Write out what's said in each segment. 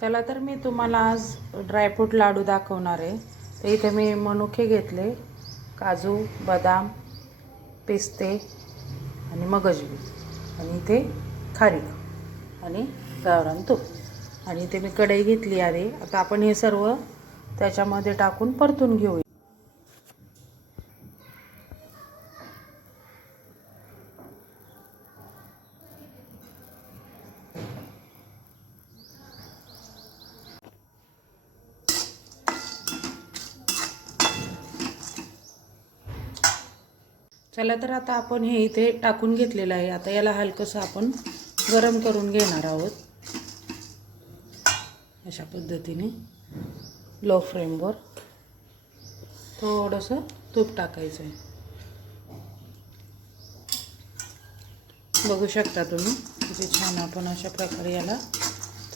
चला तर मी तुम्हाला आज ड्रायफ्रूट लाडू दाखवणार आहे। तर इथे मी मनुके घेतले, काजू, बदाम, पिस्ते आणि मगजबी आणि इथे खारीक आणि गावरान तूप आणि इथे मी कढई घेतली आहे। आता आपण हे सर्व त्याच्यामध्ये टाकून परतून घेऊया। चला तर आता आपण हे इथे टाकून घेतलेलं आहे। आता याला हलकंसं आपण गरम करून घेणार आहोत। अशा पद्धतीने लो फ्लेमवर थोडंसं तूप टाकायचं आहे। बघू शकता तुम्ही किती छान आपण अशा प्रकारे याला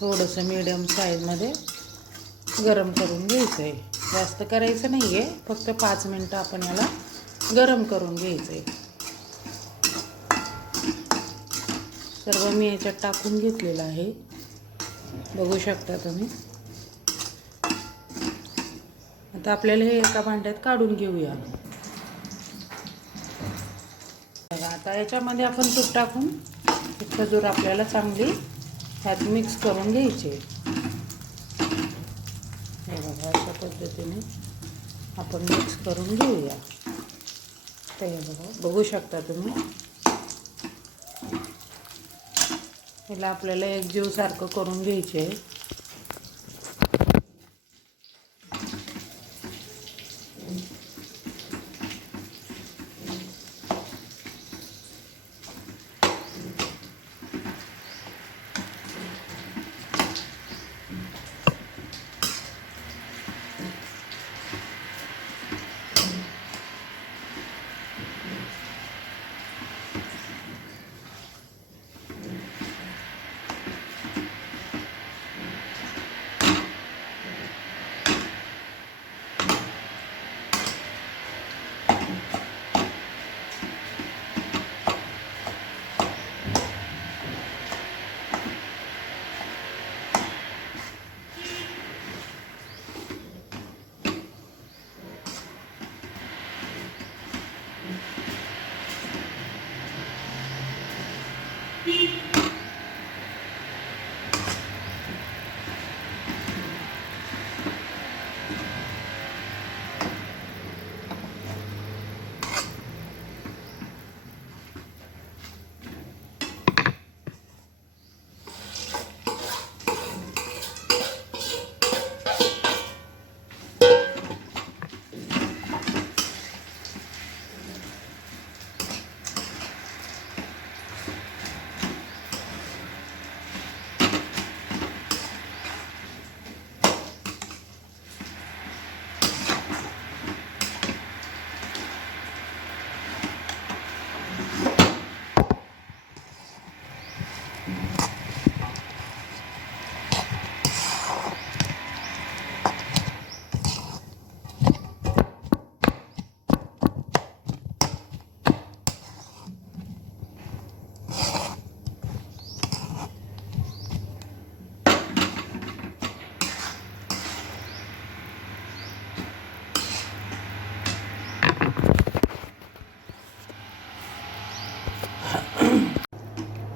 थोडंसं मीडियम साईजमध्ये गरम करून घ्यायचं आहे। जास्त करायचं नाही आहे, फक्त 5 मिनटं आपण याला गरम करून घ्यायचं आहे। सर्व मी याच्यात टाकून घेतलेलं आहे, बघू शकता तुम्ही। आता आपल्याला हे एका भांड्यात काढून घेऊया। बघा आता याच्यामध्ये आपण तूप टाकून खजूर आपल्याला चांगली ह्यात मिक्स करून घ्यायची। हे बघा अशा पद्धतीने आपण मिक्स करून घेऊया। तर हे बघू शकता तुम्ही, याला आपल्याला एकजीव सारखं करून घ्यायचे आहे।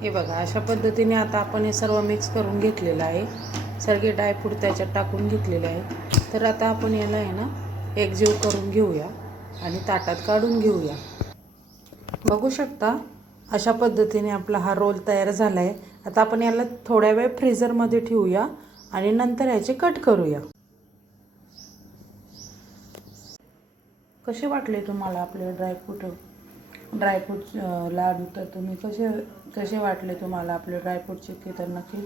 हे बघा अशा पद्धतीने आता आपण हे सर्व मिक्स करून घेतलेलं आहे। सगळे ड्रायफ्रूट त्याच्यात टाकून घेतलेले आहे। तर आता आपण याला आहे ना एकजीव करून घेऊया आणि ताटात काढून घेऊया। बघू शकता अशा पद्धतीने आपला हा रोल तयार झाला आहे। आता आपण याला थोड्या वेळ फ्रीझरमध्ये ठेवूया आणि नंतर याचे कट करूया। कसे वाटले तुम्हाला आपले ड्रायफ्रूट लाडू? तर तुम्ही कसे वाटले तुम्हाला आपले ड्रायफ्रूटचे, ते तर नक्की